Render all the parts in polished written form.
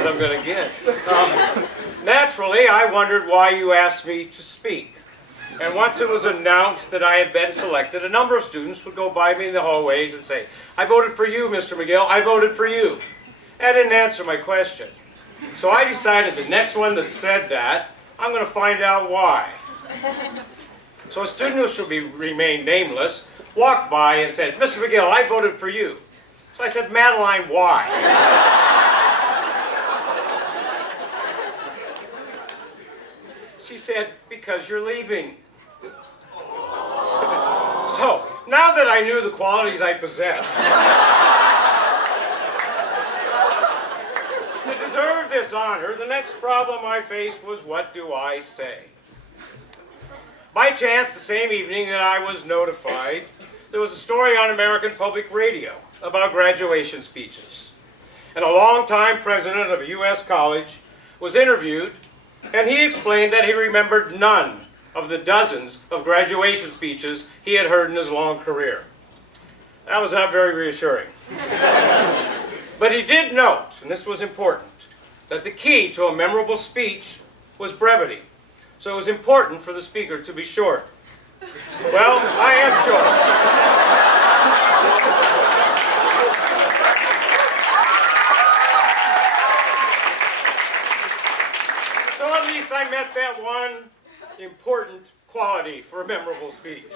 as I'm going to get. Naturally, I wondered why you asked me to speak. And once it was announced that I had been selected, a number of students would go by me in the hallways and say, "I voted for you, Mr. Magill, I voted for you." That didn't answer my question. So I decided the next one that said that, I'm going to find out why. So a student who should remain nameless walked by and said, "Mr. Magill, I voted for you." So I said, "Madeline, why?" She said, "Because you're leaving." So, now that I knew the qualities I possessed, to deserve this honor, the next problem I faced was, what do I say? By chance, the same evening that I was notified, there was a story on American Public Radio about graduation speeches. And a longtime president of a U.S. college was interviewed, and he explained that he remembered none of the dozens of graduation speeches he had heard in his long career. That was not very reassuring. But he did note, and this was important, that the key to a memorable speech was brevity. So it was important for the speaker to be short. Well, I am short. So at least I met that one important quality for a memorable speech.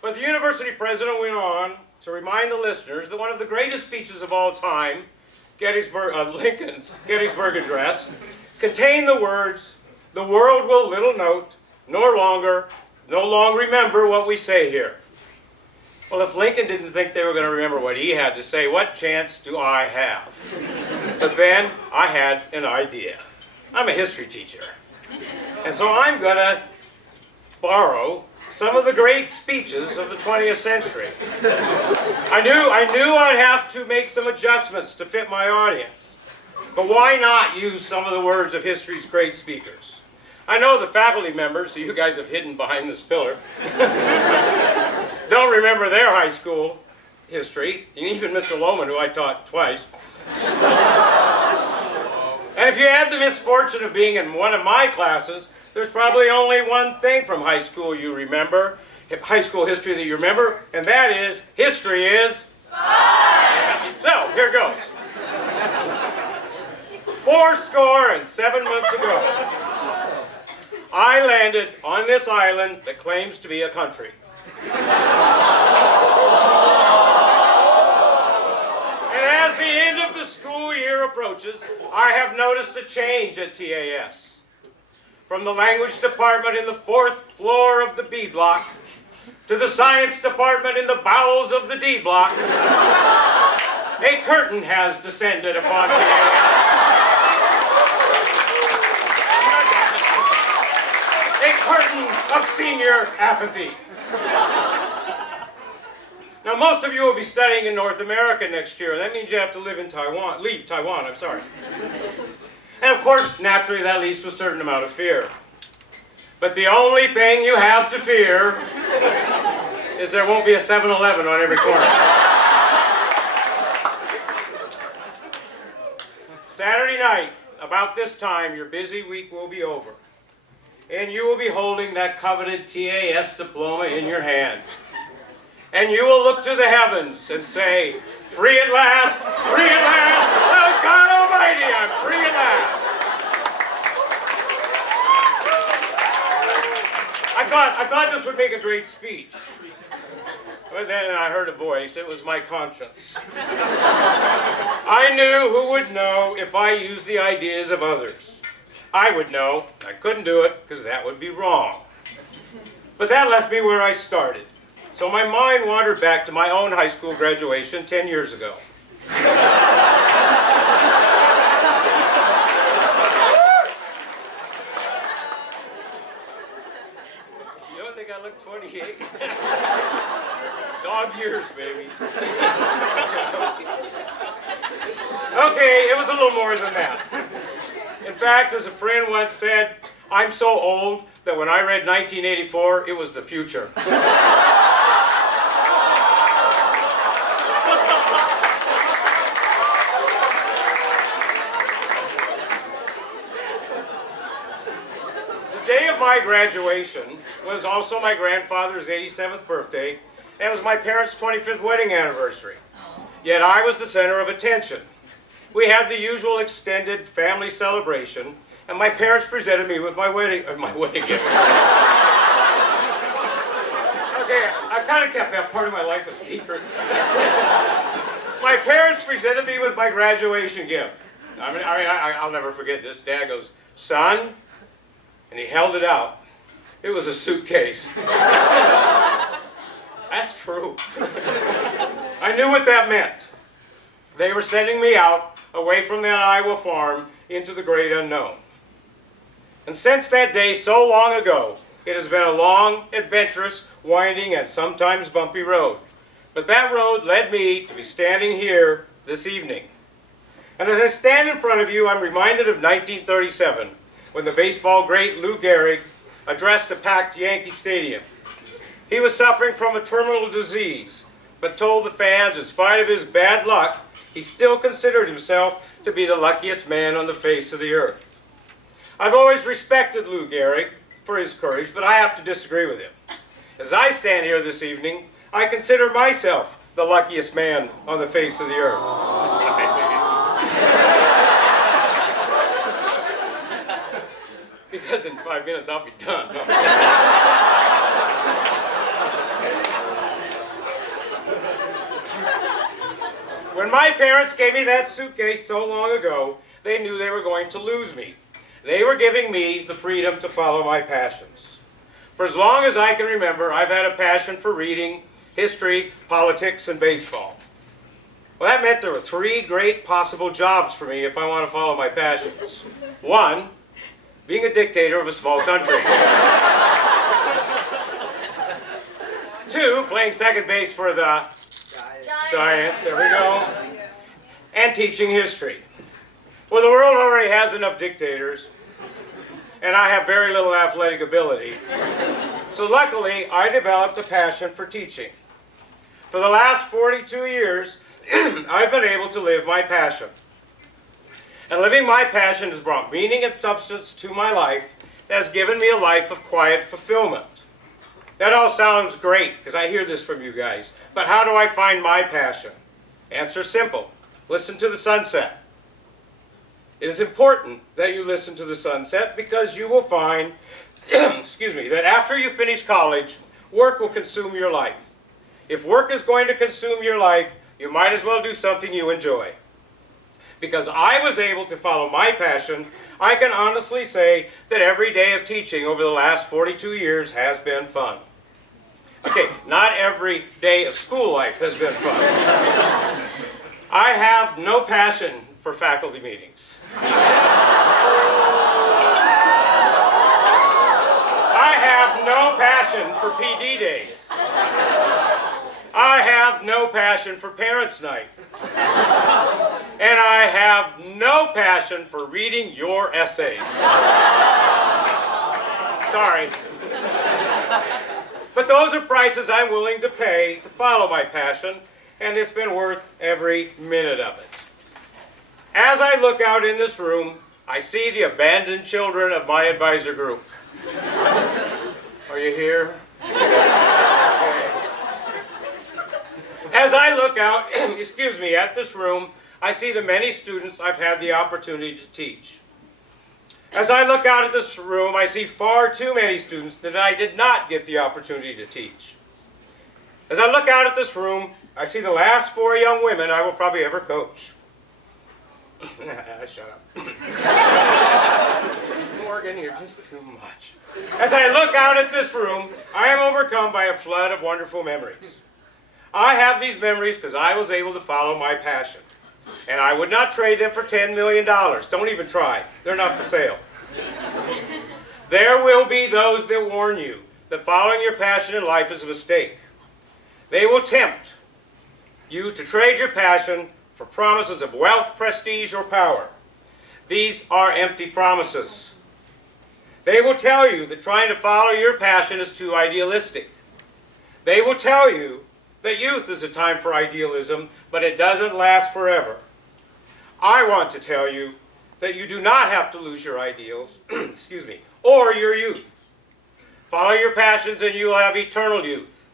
But the university president went on to remind the listeners that one of the greatest speeches of all time, Lincoln's Gettysburg Address, contained the words, "The world will little note, no long remember what we say here." Well, if Lincoln didn't think they were going to remember what he had to say, what chance do I have? But then I had an idea. I'm a history teacher. And so I'm going to borrow some of the great speeches of the 20th century. I knew I'd have to make some adjustments to fit my audience. But why not use some of the words of history's great speakers? I know the faculty members, so you guys have hidden behind this pillar, don't remember their high school history, and even Mr. Lohman, who I taught twice. And if you had the misfortune of being in one of my classes, there's probably only one thing from high school you remember, high school history that you remember, and that is, history is fun! So, here goes. 87 months ago, I landed on this island that claims to be a country. As the end of the school year approaches, I have noticed a change at TAS. From the language department in the 4th floor of the B block to the science department in the bowels of the D block, a curtain has descended upon TAS. A curtain of senior apathy. Now, most of you will be studying in North America next year, and that means you have to leave Taiwan, I'm sorry. And of course, naturally, that leads to a certain amount of fear. But the only thing you have to fear is there won't be a 7-Eleven on every corner. Saturday night, about this time, your busy week will be over. And you will be holding that coveted TAS diploma in your hand. And you will look to the heavens and say, "Free at last, free at last, oh God Almighty, I'm free at last." I thought this would make a great speech. But then I heard a voice. It was my conscience. I knew who would know if I used the ideas of others. I would know. I couldn't do it because that would be wrong. But that left me where I started. So my mind wandered back to my own high school graduation 10 years ago. You don't think I look 28? Dog years, baby. Okay, it was a little more than that. In fact, as a friend once said, I'm so old that when I read 1984, it was the future. of my graduation was also my grandfather's 87th birthday, and it was my parents' 25th wedding anniversary. Yet I was the center of attention. We had the usual extended family celebration, and my parents presented me with my wedding gift. Okay, I kind of kept that part of my life a secret. My parents presented me with my graduation gift. I'll never forget this. Dad goes, "Son," and he held it out. It was a suitcase. That's true. I knew what that meant. They were sending me out away from that Iowa farm into the great unknown. And since that day so long ago, it has been a long, adventurous, winding, and sometimes bumpy road. But that road led me to be standing here this evening. And as I stand in front of you, I'm reminded of 1937, when the baseball great Lou Gehrig addressed a packed Yankee Stadium. He was suffering from a terminal disease, but told the fans, in spite of his bad luck, he still considered himself to be the luckiest man on the face of the earth. I've always respected Lou Gehrig for his courage, but I have to disagree with him. As I stand here this evening, I consider myself the luckiest man on the face of the earth. Because in 5 minutes I'll be done. When my parents gave me that suitcase so long ago, they knew they were going to lose me. They were giving me the freedom to follow my passions. For as long as I can remember, I've had a passion for reading, history, politics, and baseball. Well, that meant there were 3 great possible jobs for me if I want to follow my passions. 1, being a dictator of a small country. 2, playing second base for the Giants, there we go. And teaching history. Well, the world already has enough dictators, and I have very little athletic ability. So luckily, I developed a passion for teaching. For the last 42 years, I've been able to live my passion. And living my passion has brought meaning and substance to my life that has given me a life of quiet fulfillment. That all sounds great, because I hear this from you guys. But how do I find my passion? Answer simple. Listen to the sunset. It is important that you listen to the sunset because you will find, that after you finish college, work will consume your life. If work is going to consume your life, you might as well do something you enjoy. Because I was able to follow my passion, I can honestly say that every day of teaching over the last 42 years has been fun. Okay, not every day of school life has been fun. I have no passion for faculty meetings. I have no passion for PD days. I have no passion for Parents' Night. And I have no passion for reading your essays. Sorry. But those are prices I'm willing to pay to follow my passion, and it's been worth every minute of it. As I look out in this room, I see the abandoned children of my advisor group. Are you here? Okay. As I look out, at this room, I see the many students I've had the opportunity to teach. As I look out at this room, I see far too many students that I did not get the opportunity to teach. As I look out at this room, I see the last 4 young women I will probably ever coach. Shut up. Morgan, you're just too much. As I look out at this room, I am overcome by a flood of wonderful memories. I have these memories because I was able to follow my passion. And I would not trade them for $10 million. Don't even try. They're not for sale. There will be those that warn you that following your passion in life is a mistake. They will tempt you to trade your passion for promises of wealth, prestige, or power. These are empty promises. They will tell you that trying to follow your passion is too idealistic. They will tell you that youth is a time for idealism, but it doesn't last forever. I want to tell you that you do not have to lose your ideals, or your youth. Follow your passions and you will have eternal youth.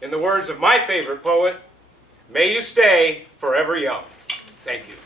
In the words of my favorite poet, may you stay forever young. Thank you.